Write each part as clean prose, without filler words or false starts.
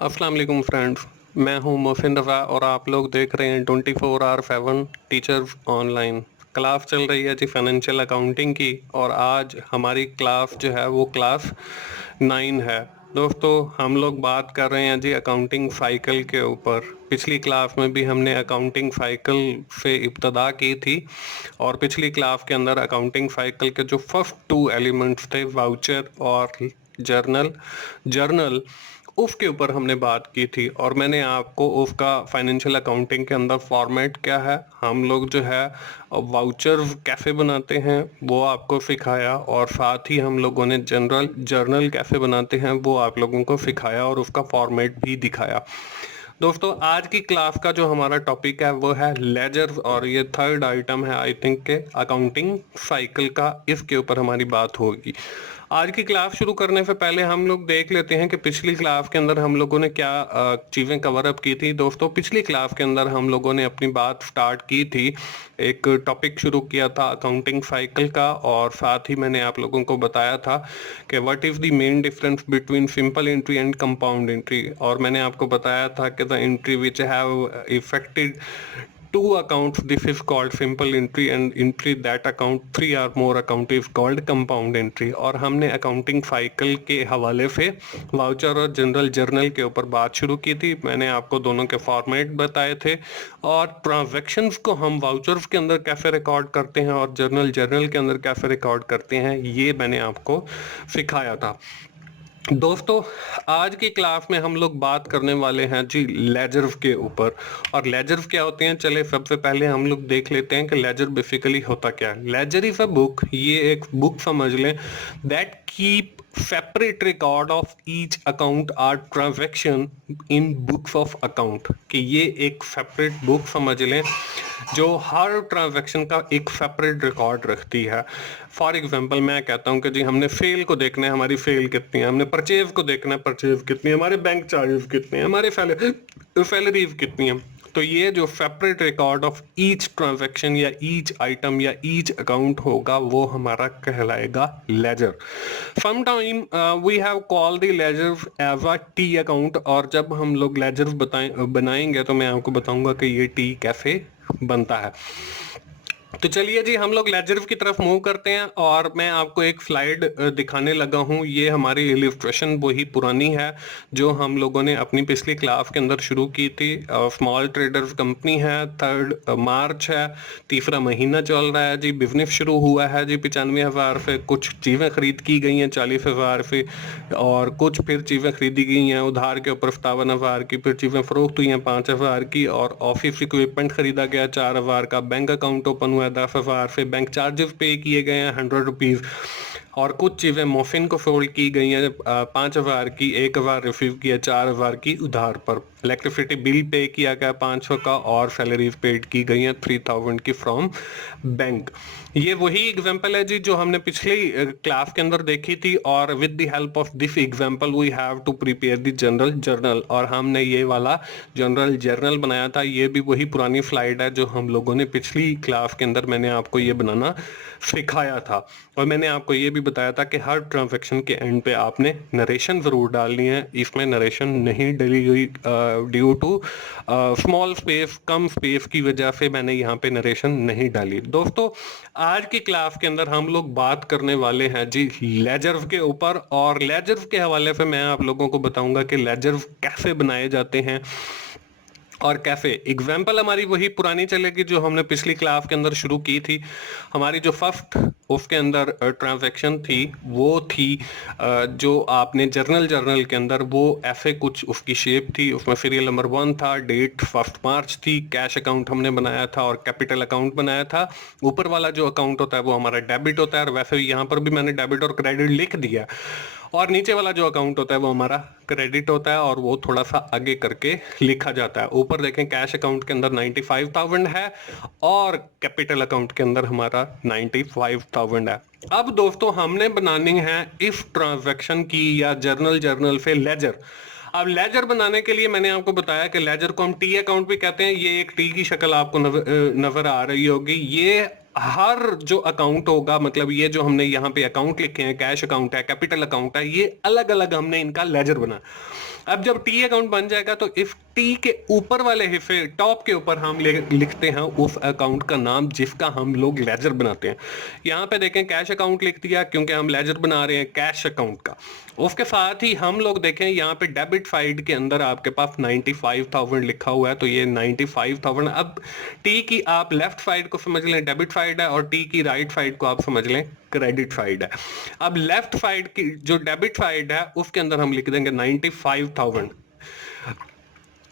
अस्सलाम वालेकुम फ्रेंड्स। मैं हूं मोहसिन रज़ा और आप लोग देख रहे हैं 24/7 टीचर्स ऑनलाइन। क्लास चल रही है जी फाइनेंशियल अकाउंटिंग की और आज हमारी क्लास जो है वो क्लास 9 है। दोस्तों हम लोग बात कर रहे हैं जी अकाउंटिंग साइकिल के ऊपर। पिछली क्लास में भी हमने अकाउंटिंग साइकिल से इब्तदा की थी और पिछली क्लास के अंदर अकाउंटिंग साइकिल के जो फर्स्ट 2 एलिमेंट्स थे वाउचर और जर्नल जर्नल उसके ऊपर हमने बात की थी और मैंने आपको उसका फाइनेंशियल अकाउंटिंग के अंदर फॉर्मेट क्या है, हम लोग जो है वाउचर्स कैसे बनाते हैं वो आपको सिखाया और साथ ही हम लोगों ने जनरल जर्नल कैसे बनाते हैं वो आप लोगों को सिखाया और उसका फॉर्मेट भी दिखाया। दोस्तों आज की क्लास का जो हमारा टॉपिक है वो है लेजर और ये थर्ड आइटम है आई थिंक के अकाउंटिंग साइकिल का, इसके ऊपर हमारी बात होगी। आज की क्लास शुरू करने से पहले हम लोग देख लेते हैं कि पिछली क्लास के अंदर हम लोगों ने क्या चीज़ें कवर अप की थी। दोस्तों पिछली क्लास के अंदर हम लोगों ने अपनी बात स्टार्ट की थी, एक टॉपिक शुरू किया था अकाउंटिंग साइकिल का और साथ ही मैंने आप लोगों को बताया था कि what is the main difference between simple entry and compound entry. और मैंने आपको बताया था कि the entry which have affected two accounts this is called simple entry and entry that account three or more account is called compound entry। और हमने accounting cycle के हवाले से वाउचर और जनरल जर्नल के ऊपर बात शुरू की थी। मैंने आपको दोनों के फॉर्मेट बताए थे और ट्रांजैक्शंस को हम वाउचर्स के अंदर कैसे रिकॉर्ड करते हैं और जर्नल जर्नल के अंदर कैसे रिकॉर्ड करते हैं ये मैंने आपको सिखाया था। दोस्तों आज की क्लास में हम लोग बात करने वाले हैं जी लेजर्स के ऊपर। और लेजर्स क्या होते हैं, चले सबसे पहले हम लोग देख लेते हैं कि लेजर बेसिकली होता क्या है। लेजर इज अ बुक, ये एक बुक समझ लें that keep separate record of each account or transaction in books of account. कि ये एक सेपरेट बुक समझ लें जो हर ट्रांजैक्शन का एक सेपरेट रिकॉर्ड रखती है। फॉर एग्जांपल मैं कहता हूं कि जी हमने सेल को देखना है, हमारी सेल कितनी है, हमने परचेज को देखना है, परचेज कितनी है, हमारे बैंक चार्जेस कितने हैं, हमारे सैलरीज कितनी है। तो ये जो separate record of each transaction या ईच आइटम या ईच अकाउंट होगा वो हमारा कहलाएगा ledger. Some time we have call the ledger as a T account. और जब हम लोग लेजर बनाएंगे तो मैं आपको बताऊंगा कि ये टी कैसे बनता है। तो चलिए जी हम लोग लेजर की तरफ मूव करते हैं और मैं आपको एक स्लाइड दिखाने लगा हूं। ये हमारी इलिस्ट्रेशन वही पुरानी है जो हम लोगों ने अपनी पिछली क्लास के अंदर शुरू की थी। स्मॉल ट्रेडर्स कंपनी है, 3 मार्च है, तीसरा महीना चल रहा है जी, बिजनेस शुरू हुआ है जी 95,000 से, कुछ चीज़ें खरीद की गई हैं 40,000 से और कुछ फिर चीज़ें खरीदी गई हैं उधार के ऊपर 57,000 की, फिर चीज़ें फरोख्त हुई हैं 5,000 की और ऑफिस इक्विपमेंट खरीदा गया 4,000 का, बैंक अकाउंट ओपन हुआ 10,000 से, बैंक चार्जेस पे किए गए हैं 100 रुपीज़ और कुछ चीज़ें मोफिन को फोल्ड की गई हैं 5,000 की, 1,000 रिसीव किया 4,000 की उधार पर, इलेक्ट्रिसिटी बिल पे किया गया 500 का और सैलरीज पेड की गई हैं 3,000 की फ्रॉम बैंक। ये वही एग्जांपल है जी जो हमने पिछली क्लास के अंदर देखी थी और with the help of this example we have to prepare the general journal. और हमने ये वाला जनरल जर्नल बनाया था, ये भी वही पुरानी स्लाइड है जो हम लोगों ने पिछली क्लास के अंदर मैंने आपको ये बनाना सिखाया था। और मैंने आपको ये भी बताया था कि हर ट्रांजैक्शन के एंड पे आपने नरेशन जरूर डालनी है। इसमें नरेशन नहीं डली हुई ड्यू टू स्मॉल स्पेस, कम स्पेस की वजह से मैंने यहाँ पे नरेशन नहीं डाली। दोस्तों आज की क्लास के अंदर हम लोग बात करने वाले हैं जी लेजर्स के ऊपर और लेजर्स के हवाले से मैं आप लोगों को बताऊंगा कि लेजर्स कैसे बनाए जाते हैं और कैसे। एग्जाम्पल हमारी वही पुरानी चलेगी जो हमने पिछली क्लास के अंदर शुरू की थी। हमारी जो फर्स्ट उसके अंदर ट्रांजैक्शन थी वो थी जो आपने जर्नल के अंदर वो ऐसे कुछ उसकी शेप थी, उसमें सीरियल नंबर 1 था, डेट 1 मार्च थी, कैश अकाउंट हमने बनाया था और कैपिटल अकाउंट बनाया था। ऊपर वाला जो अकाउंट होता है वो हमारा डेबिट होता है और वैसे ही यहाँ पर भी मैंने डेबिट और क्रेडिट लिख दिया और नीचे वाला जो अकाउंट होता है वो हमारा क्रेडिट होता है और वो थोड़ा सा आगे करके लिखा जाता है। ऊपर देखें कैश अकाउंट के अंदर 95,000 है और कैपिटल अकाउंट के अंदर हमारा 95,000 है। अब दोस्तों हमने बनानी है इस ट्रांजैक्शन की या जर्नल से लेजर। अब लेजर बनाने के लिए मैंने आपको बताया कि लेजर को हम टी अकाउंट भी कहते हैं। ये एक टी की शक्ल आपको नजर आ रही होगी। ये हर जो अकाउंट होगा, मतलब ये जो हमने यहाँ पे अकाउंट लिखे हैं, कैश अकाउंट है, कैपिटल अकाउंट है, ये अलग अलग हमने इनका लेजर बना। अब जब टी अकाउंट बन जाएगा तो इस टी के ऊपर वाले हिस्से, टॉप के ऊपर हम लिखते हैं उस अकाउंट का नाम जिसका हम लोग लेजर बनाते हैं। यहाँ पे देखें कैश अकाउंट लिख दिया क्योंकि हम लेजर बना रहे हैं कैश अकाउंट का। उसके साथ ही हम लोग देखें यहाँ पे डेबिट साइड के अंदर आपके पास 95,000 लिखा हुआ है, तो ये 95,000। अब टी की आप लेफ्ट साइड को समझ लें डेबिट साइड है, और टी की राइट साइड को आप समझ लें क्रेडिट साइड है। अब लेफ्ट साइड की जो डेबिट साइड है उसके अंदर हम लिख देंगे 95,000।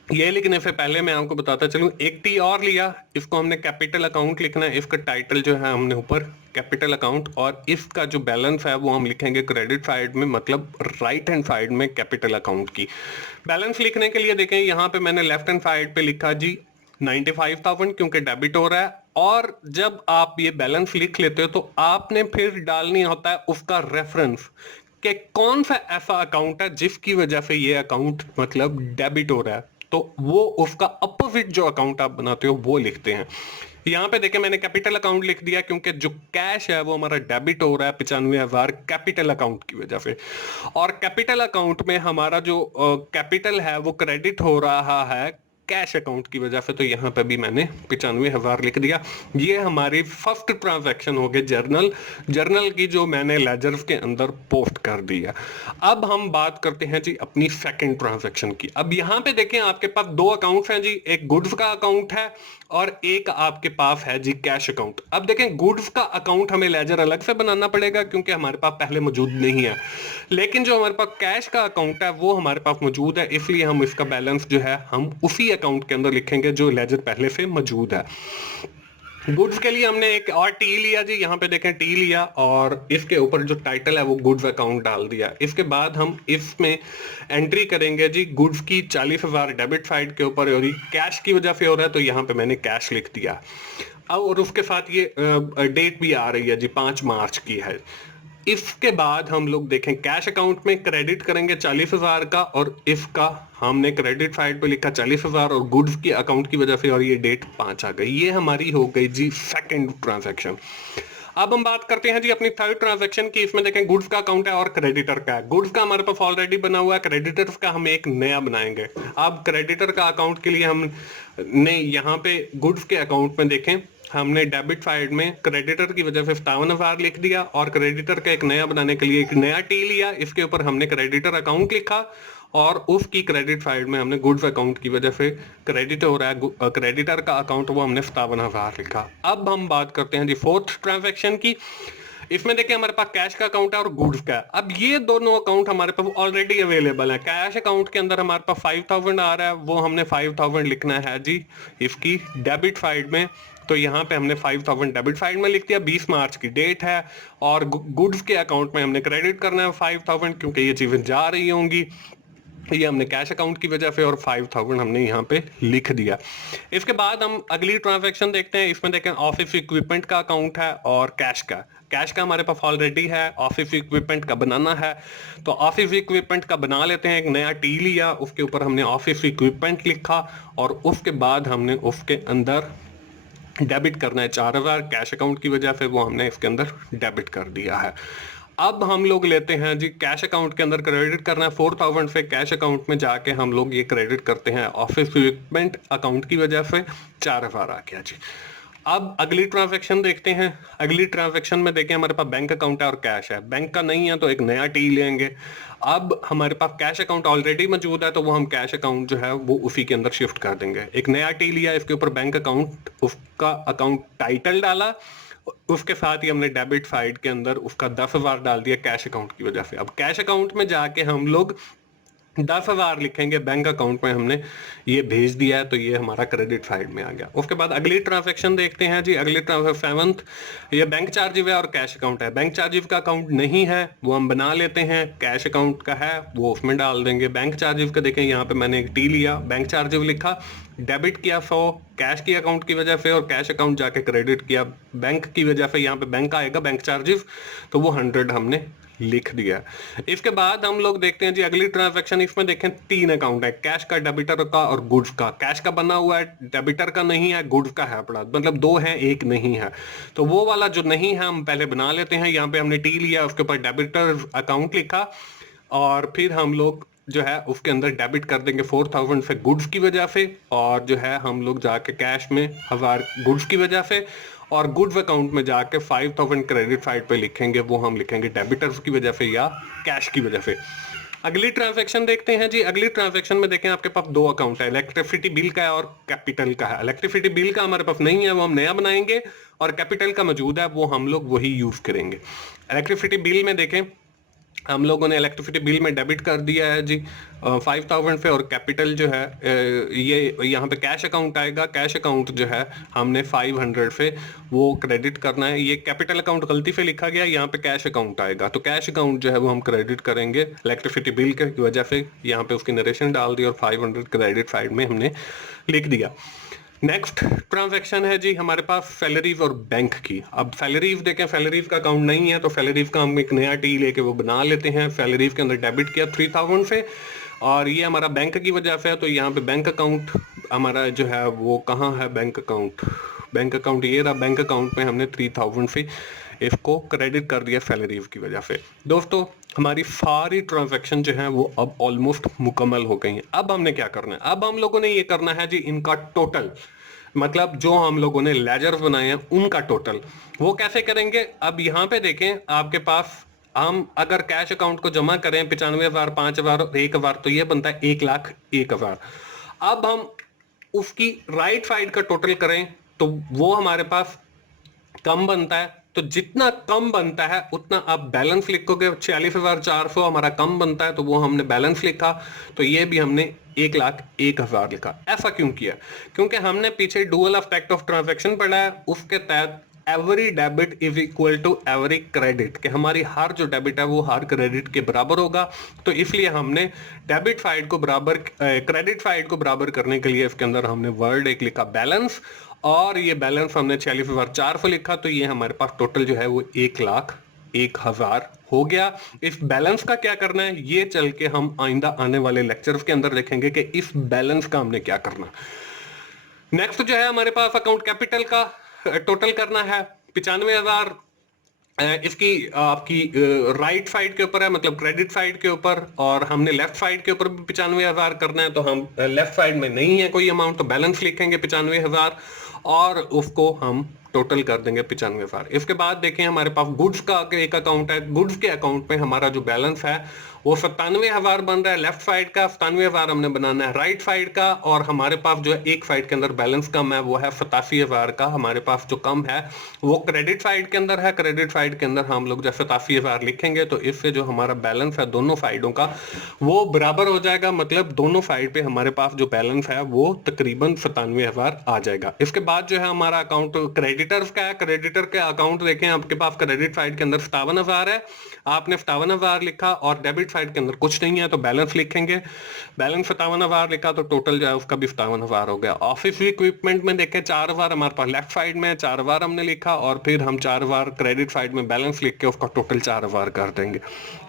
ये लिखने से पहले मैं आपको बताता चलूं, एक टी और लिया, इसको हमने कैपिटल अकाउंट लिखना है, इसका टाइटल जो है हमने ऊपर कैपिटल अकाउंट, और इसका जो बैलेंस है वो हम लिखेंगे क्रेडिट साइड में, मतलब राइट हैंड साइड में कैपिटल अकाउंट की। बैलेंस लिखने के लिए देखें यहाँ पे मैंने लेफ्ट हैंड साइड पे लिखा जी 95,000 क्योंकि डेबिट हो रहा है। और जब आप ये बैलेंस लिख लेते हो तो आपने फिर डालनी होता है उसका रेफरेंस कि कौन सा ऐसा अकाउंट है जिसकी वजह से ये अकाउंट मतलब डेबिट हो रहा है, तो वो उसका अपोजिट जो अकाउंट आप बनाते हो वो लिखते हैं। यहाँ पे देखें मैंने कैपिटल अकाउंट लिख दिया क्योंकि जो कैश है वो हमारा डेबिट हो रहा है 95,000 कैपिटल अकाउंट की वजह से, और कैपिटल अकाउंट में हमारा जो कैपिटल है वो क्रेडिट हो रहा है कैश अकाउंट की वजह से, तो यहाँ पे भी मैंने 95,000 लिख दिया। ये हमारी फर्स्ट ट्रांजैक्शन हो गई जर्नल की, जो मैंने लेजर के अंदर पोस्ट कर दी है। अब हम बात करते हैं जी अपनी सेकंड ट्रांजैक्शन की। अब यहाँ पे देखें आपके पास दो अकाउंट्स हैं जी, एक गुड्स का अकाउंट है और एक आपके पास है जी कैश अकाउंट। अब देखें गुड्स का अकाउंट हमें लेजर अलग से बनाना पड़ेगा क्योंकि हमारे पास पहले मौजूद नहीं है, लेकिन जो हमारे पास कैश का अकाउंट है वो हमारे पास मौजूद है, इसलिए हम इसका बैलेंस जो है हम उसी अकाउंट के अंदर लिखेंगे जो लेजर पहले से मौजूद है। गुड्स के लिए हमने एक और टी लिया जी, यहाँ पे देखें टी लिया और इसके ऊपर जो टाइटल है वो गुड्स अकाउंट डाल दिया। इसके बाद हम इसमें एंट्री करेंगे जी गुड्स की 40,000 डेबिट साइड के ऊपर, और ये कैश की वजह से हो रहा है तो यहाँ पे मैंने कैश लिख दिया। और उसके साथ ये डेट भी आ रही है जी 5 मार्च की है। इसके बाद हम लोग देखें कैश अकाउंट में क्रेडिट करेंगे 40,000 का, और इसका हमने क्रेडिट साइड पे लिखा 40,000 और गुड्स की अकाउंट की वजह से, और ये डेट 5 आ गई। ये हमारी हो गई जी सेकंड ट्रांजैक्शन। अब हम बात करते हैं जी अपनी थर्ड ट्रांजैक्शन की। इसमें देखें गुड्स का अकाउंट है और क्रेडिटर का है। गुड्स का हमारे पास ऑलरेडी बना हुआ है, क्रेडिटर्स का हम एक नया बनाएंगे। अब क्रेडिटर का अकाउंट के लिए हमने यहाँ पे गुड्स के अकाउंट में देखें हमने डेबिट साइड में क्रेडिटर की वजह से 57,000 लिख दिया, और क्रेडिटर का एक नया बनाने के लिए एक नया टी लिया, इसके ऊपर हमने क्रेडिटर अकाउंट लिखा, और उसकी क्रेडिट साइड में हमने गुड्स अकाउंट की वजह से क्रेडिट हो रहा है क्रेडिटर का अकाउंट, वो हमने 57,000 लिखा। अब हम बात करते हैं जी फोर्थ ट्रांजैक्शन की। इसमें देखिए हमारे पास कैश का अकाउंट है और गुड्स का है। अब ये दोनों अकाउंट हमारे पास ऑलरेडी अवेलेबल है। कैश अकाउंट के अंदर हमारे पास 5,000 आ रहा है, वो हमने 5,000 लिखना है जी इसकी डेबिट साइड में, तो यहाँ पे हमने 5,000 डेबिट साइड में लिख दिया। 20 मार्च की डेट है, और गुड्स के अकाउंट में हमने क्रेडिट करना है 5,000 क्योंकि ये चीजें जा रही होंगी, ये हमने कैश अकाउंट की वजह से, और 5,000 हमने यहाँ पे लिख दिया। इसके बाद हम अगली ट्रांजैक्शन देखते हैं। इसमें देखें ऑफिस इक्विपमेंट का अकाउंट है और कैश का हमारे पास ऑलरेडी है, ऑफिस इक्विपमेंट का बनाना है, तो ऑफिस इक्विपमेंट का बना लेते हैं। एक नया टी लिया, उसके ऊपर हमने ऑफिस इक्विपमेंट लिखा, और उसके बाद हमने उसके अंदर डेबिट करना है 4,000 कैश अकाउंट की वजह से, वो हमने इसके अंदर डेबिट कर दिया है। अब हम लोग लेते हैं जी कैश अकाउंट के अंदर क्रेडिट करना है 4,000 से, कैश अकाउंट में जाके हम लोग ये क्रेडिट करते हैं ऑफिस इक्विपमेंट अकाउंट की वजह से 4,000 आ गया जी। अब अगली ट्रांजैक्शन देखते हैं। अगली ट्रांजैक्शन में देखें हमारे पास बैंक अकाउंट है और कैश है। बैंक का नहीं है तो एक नया टी लेंगे। अब हमारे पास कैश अकाउंट ऑलरेडी मौजूद है तो वो हम कैश अकाउंट जो है वो उसी के अंदर शिफ्ट कर देंगे। एक नया टी लिया, इसके ऊपर बैंक अकाउंट, उसका अकाउंट टाइटल डाला, उसके साथ ही हमने डेबिट साइड के अंदर उसका 10,000 डाल दिया कैश अकाउंट की वजह से। अब कैश अकाउंट में जाके हम लोग 10,000 लिखेंगे, बैंक अकाउंट में हमने ये भेज दिया है तो ये हमारा क्रेडिट साइड में आ गया। उसके बाद अगली ट्रांजैक्शन देखते हैं जी। अगली ट्रांजैक्शन 7th, ये बैंक चार्जेस है और कैश अकाउंट है। बैंक चार्जेस का अकाउंट नहीं है वो हम बना लेते हैं, कैश अकाउंट का है वो उसमें डाल देंगे। बैंक चार्जेस का देखें यहाँ पे मैंने एक टी लिया, बैंक चार्जेस लिखा, डेबिट किया 100 कैश की अकाउंट की वजह से और कैश अकाउंट जाके क्रेडिट किया बैंक की वजह से, यहाँ पे बैंक आएगा, बैंक चार्जेस, तो वो 100 हमने लिख दिया। इसके बाद हम लोग देखते हैं जी अगली ट्रांजैक्शन। इसमें देखें 3 अकाउंट है, कैश का, डेबिटर का और गुड्स का। कैश का बना हुआ है, डेबिटर का नहीं है, गुड्स का है पड़ा, मतलब 2 है, 1 नहीं है। तो वो वाला जो नहीं है हम पहले बना लेते हैं। यहाँ पे हमने टी लिया, उसके ऊपर डेबिटर अकाउंट लिखा और फिर हम लोग जो है उसके अंदर डेबिट कर देंगे 4000 से गुड्स की वजह से, और जो है हम लोग जाके कैश में 1000 गुड्स की वजह से, और गुड्स अकाउंट में जाके 5000 क्रेडिट साइड पे लिखेंगे, वो हम लिखेंगे डेबिटर्स की वजह से या कैश की वजह से। अगली ट्रांजैक्शन देखते हैं जी। अगली ट्रांजैक्शन में देखें आपके पास 2 अकाउंट है, इलेक्ट्रिसिटी बिल का है और कैपिटल का है। इलेक्ट्रिसिटी बिल का हमारे पास नहीं है, वो हम नया बनाएंगे, और कैपिटल का मौजूद है, वो हम लोग वही यूज करेंगे। इलेक्ट्रिसिटी बिल में देखें हम लोगों ने इलेक्ट्रिसिटी बिल में डेबिट कर दिया है जी 5000 पे, और कैपिटल जो है ये यहाँ पे कैश अकाउंट आएगा। कैश अकाउंट जो है हमने 500 से वो क्रेडिट करना है। ये कैपिटल अकाउंट गलती से लिखा गया, यहाँ पे कैश अकाउंट आएगा, तो कैश अकाउंट जो है वो हम क्रेडिट करेंगे इलेक्ट्रिसिटी बिल की वजह से। यहाँ पे उसकी नरेशन डाल दी और 500 क्रेडिट साइड में हमने लिख दिया। नेक्स्ट ट्रांजैक्शन है जी हमारे पास सैलरीज और बैंक की। अब सैलरीज देखें, सैलरीज का अकाउंट नहीं है, तो सैलरीज का हम एक नया टी लेके वो बना लेते हैं। सैलरीज के अंदर डेबिट किया 3000 से, और ये हमारा बैंक की वजह से है, तो यहाँ पे बैंक अकाउंट हमारा जो है वो कहाँ है, बैंक अकाउंट, बैंक अकाउंट ये रहा। बैंक अकाउंट में हमने 3000 से इसको क्रेडिट कर दिया सैलरीज की वजह से। दोस्तों हमारी सारी ट्रांजैक्शन जो है वो अब ऑलमोस्ट मुकम्मल हो गई हैं। अब हमने क्या करना है, अब हम लोगों ने ये करना है जी इनका टोटल, मतलब जो हम लोगों ने लेजर बनाए हैं उनका टोटल। वो कैसे करेंगे, अब यहाँ पे देखें आपके पास, हम अगर कैश अकाउंट को जमा करें 95,000, 5,000, 1,000, तो ये बनता है 1,01,000। अब हम उसकी राइट साइड का टोटल करें तो वो हमारे पास कम बनता है, तो जितना कम बनता है उतना आप बैलेंस लिखोगे। 46,400 हमारा कम बनता है, तो वो हमने बैलेंस लिखा, तो ये भी हमने 1,01,000 लिखा। ऐसा क्यों किया, क्योंकि हमने पीछे डुअल अफेक्ट ऑफ ट्रांजैक्शन पढ़ा है, उसके तहत every debit is equal to every credit, कि हमारी हर जो डेबिट है वो हर क्रेडिट के बराबर होगा। तो इसलिए हमने डेबिट साइड को बराबर, क्रेडिट साइड को बराबर करने के लिए इसके अंदर हमने वर्ड एक लिखा बैलेंस, और ये बैलेंस हमने 46,400 लिखा, तो ये हमारे पास टोटल जो है वो 1,01,000 हो गया। इस बैलेंस का क्या करना है ये चल के हम आइंदा आने वाले लेक्चर्स के अंदर देखेंगे कि इस बैलेंस का हमने क्या करना। नेक्स्ट जो है हमारे पास अकाउंट कैपिटल का टोटल करना है 95,000। इसकी आपकी राइट साइड के ऊपर है, मतलब क्रेडिट साइड के ऊपर, और हमने लेफ्ट साइड के ऊपर भी 95,000 करना है, तो हम लेफ्ट साइड में नहीं है कोई अमाउंट, तो बैलेंस लिखेंगे 95,000 और उसको हम टोटल कर देंगे 95,000। इसके बाद देखें हमारे पास गुड्स का एक अकाउंट है, गुड्स के अकाउंट में हमारा जो बैलेंस है वो 97,000 बन रहा है लेफ्ट साइड का, 97,000 हमने बनाना है राइट साइड का, और हमारे पास जो है एक साइड के अंदर बैलेंस कम है वो है 87,000 का। हमारे पास जो कम है वो क्रेडिट साइड के अंदर है, क्रेडिट साइड के अंदर हम लोग जब 87,000 लिखेंगे तो इससे जो हमारा बैलेंस है दोनों साइडों का वो बराबर हो जाएगा, मतलब दोनों साइड पे हमारे पास जो बैलेंस है वो तकरीबन 97,000 आ जाएगा। इसके बाद जो है हमारा अकाउंट क्रेडिटर्स का है। क्रेडिटर के अकाउंट देखें आपके पास क्रेडिट साइड के अंदर 57,000 है, आपने 57,000 लिखा, और डेबिट साइड के अंदर कुछ नहीं है तो बैलेंस लिखेंगे, बैलेंस 57,000 लिखा तो टोटल जो है उसका भी 57,000 हो गया। ऑफिस इक्विपमेंट में देखें 4,000 हमारे पास लेफ्ट साइड में 4,000 हमने लिखा, और फिर हम 4,000 क्रेडिट साइड में बैलेंस लिख के उसका टोटल 4,000 कर देंगे।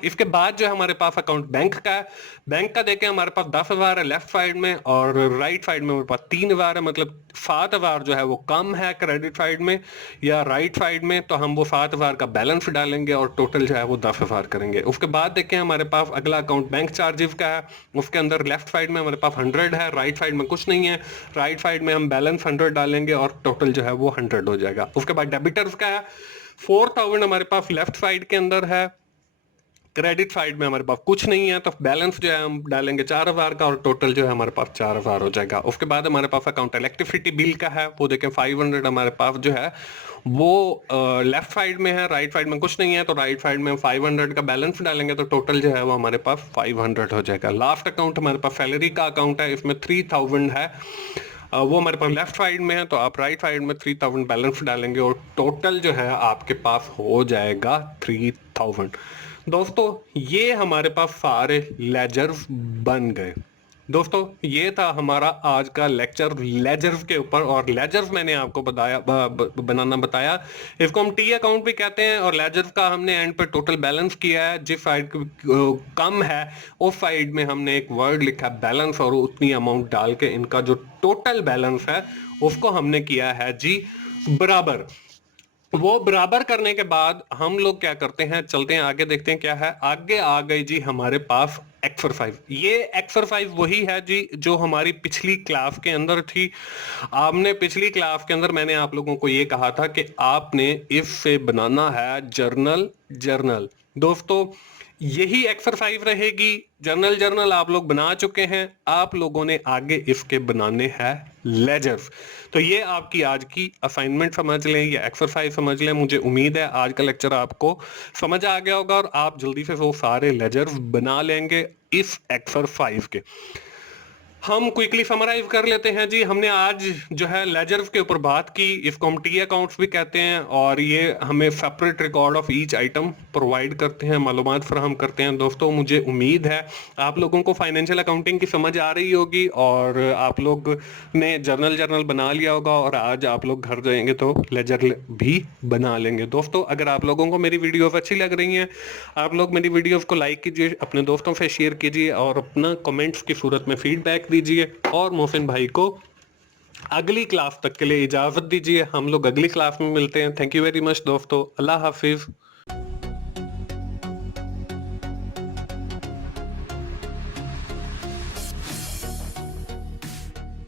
इसके बाद जो हमारे पास अकाउंट बैंक का है, बैंक का देखें हमारे पास 10,000 है लेफ्ट साइड में, और राइट साइड में हमारे पास 3,000 है, मतलब 7,000 जो है वो कम है क्रेडिट साइड में या राइट साइड में, तो हम वो 7,000 का बैलेंस डालेंगे और टोटल जो है वो 10,000 करेंगे। उसके बाद देखें हमारे पास अगला अकाउंट बैंक चार्जेस का है, उसके अंदर लेफ्ट साइड में हमारे पास 100 है, राइट साइड में कुछ नहीं है, राइट साइड में हम बैलेंस 100 डालेंगे और टोटल जो है वो 100 हो जाएगा। उसके बाद डेबिटर्स का है 4,000 हमारे पास लेफ्ट साइड के अंदर है, क्रेडिट साइड में हमारे पास कुछ नहीं है, तो बैलेंस जो है हम डालेंगे 4,000 का और टोटल जो है हमारे पास 4,000 हो जाएगा। उसके बाद हमारे पास अकाउंट इलेक्ट्रिसिटी बिल का है, वो देखें 500 हमारे पास जो है वो लेफ्ट साइड में है, राइट साइड में कुछ नहीं है, तो राइट साइड में 500 का बैलेंस डालेंगे तो टोटल जो है वो हमारे पास 500 हो जाएगा। लास्ट अकाउंट हमारे पास सैलरी का अकाउंट है, इसमें 3,000 है, वो हमारे पास लेफ्ट साइड में है, तो आप राइट साइड में 3,000 बैलेंस डालेंगे और टोटल जो है आपके पास हो जाएगा 3,000। दोस्तों ये हमारे पास सारे लेजर्स बन गए। दोस्तों ये था हमारा आज का लेक्चर लेजर्स के ऊपर, और लेजर्स मैंने आपको बनाना बताया। इसको हम टी अकाउंट भी कहते हैं, और लेजर्स का हमने एंड पे टोटल बैलेंस किया है। जिस साइड कम है उस साइड में हमने एक वर्ड लिखा है बैलेंस, और उतनी अमाउंट डाल के इनका जो टोटल बैलेंस है उसको हमने किया है जी बराबर। वो बराबर करने के बाद हम लोग क्या करते हैं, चलते हैं आगे, देखते हैं क्या है। आगे आ गई जी हमारे पास एक्सरसाइज। ये एक्सरसाइज वही है जी जो हमारी पिछली क्लास के अंदर थी। आपने पिछली क्लास के अंदर मैंने आप लोगों को ये कहा था कि आपने इससे बनाना है जर्नल। जर्नल दोस्तों यही एक्सरसाइज रहेगी। जर्नल जर्नल आप लोग बना चुके हैं, आप लोगों ने आगे इसके बनाने हैं लेजर्स। तो ये आपकी आज की असाइनमेंट समझ लें, या एक्सरसाइज समझ लें। मुझे उम्मीद है आज का लेक्चर आपको समझ आ गया होगा और आप जल्दी से वो सारे लेजर्स बना लेंगे इस एक्सरसाइज के। हम क्विकली समराइज कर लेते हैं जी। हमने आज जो है लेजर्स के ऊपर बात की, इसको हम टी अकाउंट्स भी कहते हैं, और ये हमें separate record of each item provide करते हैं, मालूमात फराहम करते हैं। दोस्तों मुझे उम्मीद है आप लोगों को फाइनेंशियल अकाउंटिंग की समझ आ रही होगी, और आप लोग ने जर्नल जर्नल बना लिया होगा, और आज आप लोग घर जाएंगे तो लेजर भी बना लेंगे। दोस्तों अगर आप लोगों को मेरी वीडियोस अच्छी लग रही हैं, आप लोग मेरी वीडियोस को लाइक कीजिए, अपने दोस्तों से शेयर कीजिए, और अपना कमेंट्स की सूरत में फीडबैक दीजिए। और मोहसिन भाई को अगली क्लास तक के लिए इजाजत दीजिए। हम लोग अगली क्लास में मिलते हैं। थैंक यू वेरी मच दोस्तों, अल्लाह हाफिज।